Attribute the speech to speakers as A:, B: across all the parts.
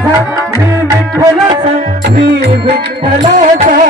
A: माझा मी विठ्ठलाचा मी विठ्ठलाचा.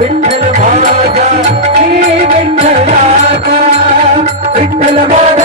A: வெண்ணல மாதா நீ வெண்ணலாகா வெண்ணல மாதா.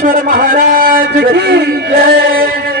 A: ज्ञानेश्वर महाराज की जय।